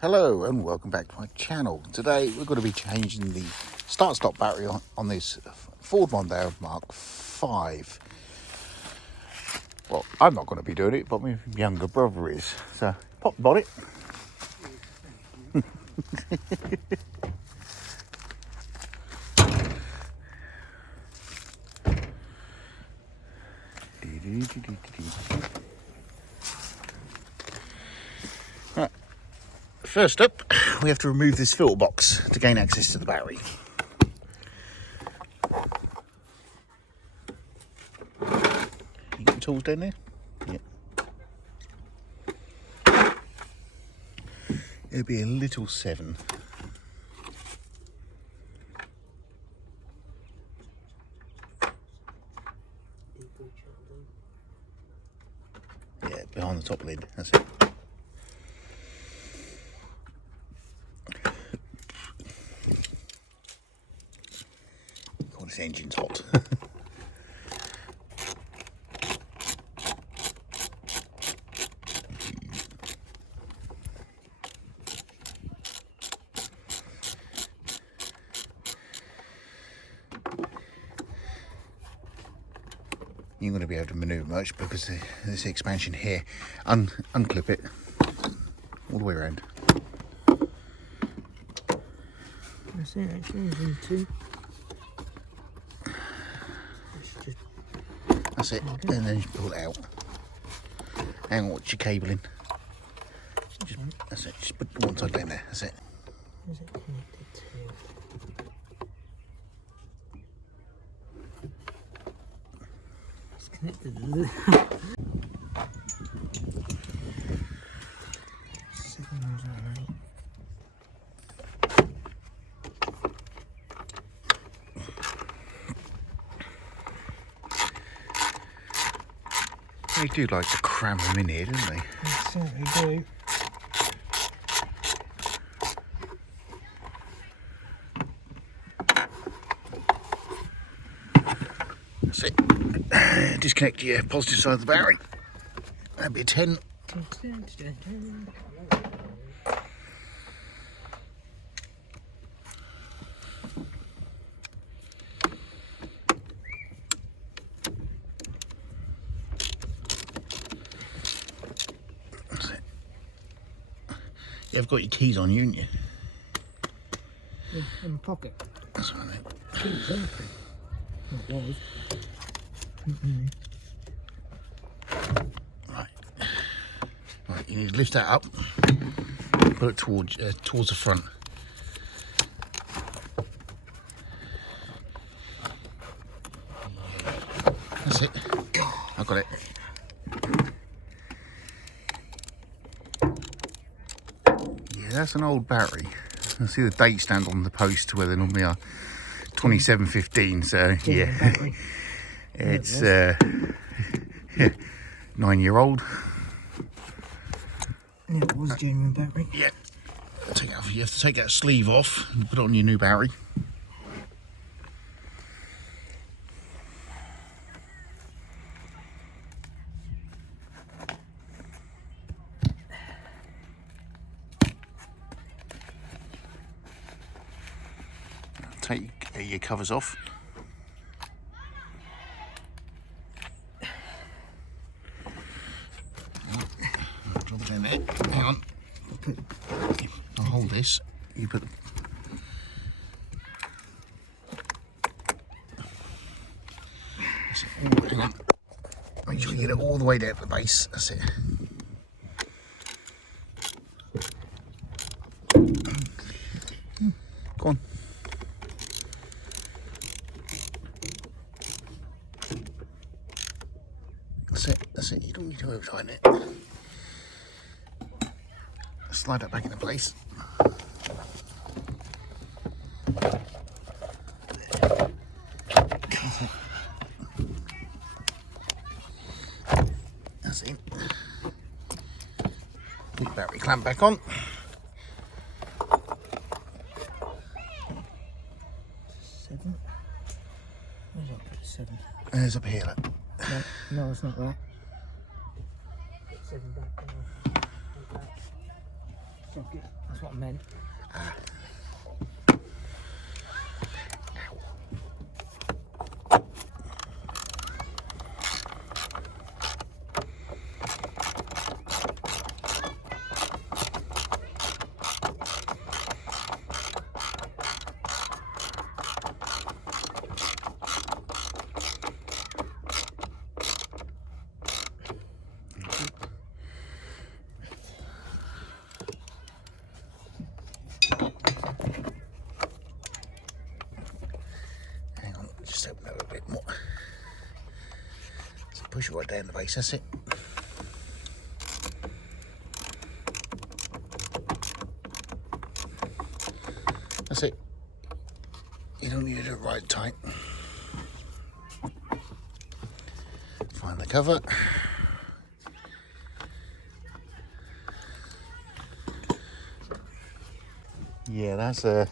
Hello and welcome back to my channel. Today we're going to be changing the start-stop battery on this Ford Mondeo Mk5. Well, I'm not going to be doing it, but my younger brother is. So pop the bonnet. Right. First up, we have to remove this filter box to gain access to the battery. You got the tools down there? Yeah. It'll be a little 7. Yeah, behind the top lid, that's it. God, this engine's hot. You're going to be able to manoeuvre much because of this expansion here. Unclip it all the way around. That's it, actually, it's in 2. That's it, okay. And then you pull it out. Hang on, what's your cabling? That's it, just put one side down there, that's it. Where's it connected to? It's connected to the 7 or 8. They do like to cram them in here, don't they? They certainly do. That's it. Disconnect your positive side of the battery. That'd be a 10. You've got your keys on you, haven't you? Yeah, in my pocket. That's what I mean. Exactly. It was. Right, you need to lift that up, put it towards the front. That's it. I got it. Yeah, that's an old battery. I see the date stamp on the post where they normally are 2715. So yeah, it's 9-year-old. Yeah, it was a genuine battery. Yeah. Take it off. You have to take that sleeve off and put it on your new battery. Take your covers off. Drop it in there. Hang on. I'll hold this. You put the... Ooh, hang on. Make sure you get it all the way down to the base. That's it. Go on. That's it. That's it. You don't need to over tighten it. Slide that back into place. That's it. That's it. Put your battery clamp back on. 7. 7. There's up here. Look. No, it's not that. 7 back. Socket. That's what I meant. Hang on, just open that a bit more. So push it right down the base, that's it. That's it. You don't need to do it right tight. Find the cover. Yeah, that's a...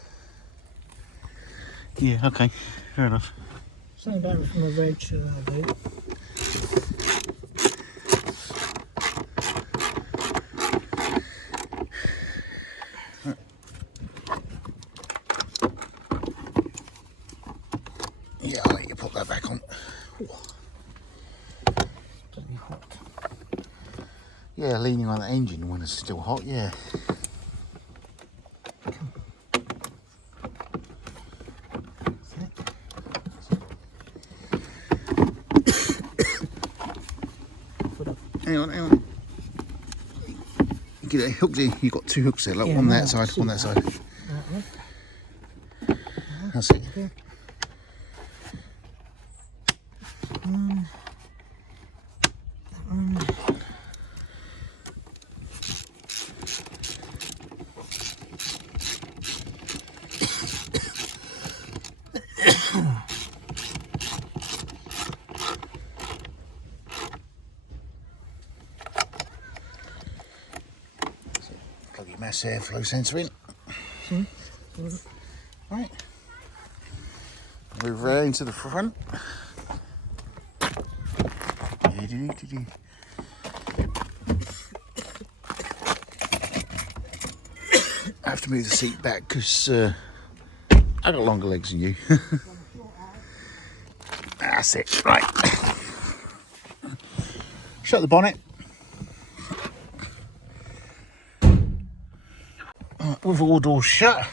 Yeah, okay, fair enough. Same battery from the Reg that'll do. Yeah, I'll let you put that back on. Bloody hot. Yeah, leaning on the engine when it's still hot, yeah. Hang on. Get it hooked in. You've got 2 hooks there, like Yeah, one no, that side, one that side. That one. That's it. Okay. That one. Plug your mass airflow sensor in. Right. Move right into the front. I have to move the seat back because I got longer legs than you. That's it. Right. Shut the bonnet. With all doors shut,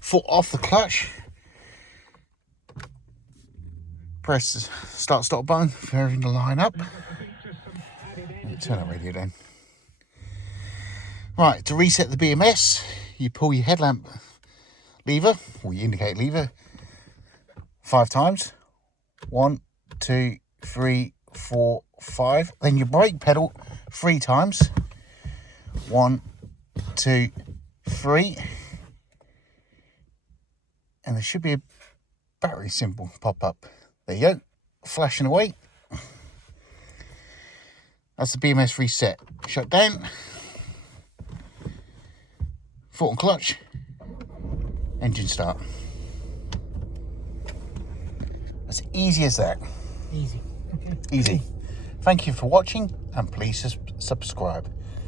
foot off the clutch, press the start stop button for everything to line up. Turn that radio down. Right, to reset the BMS, you pull your headlamp lever or your indicator lever 5 times. 1, 2, 3, 4, 5. Then your brake pedal 3 times. 1, 2, 3. And there should be a battery symbol pop up. There you go, flashing away. That's the BMS reset. Shut down. Foot on clutch. Engine start. As easy as that. Easy. Okay. Easy. Thank you for watching and please subscribe.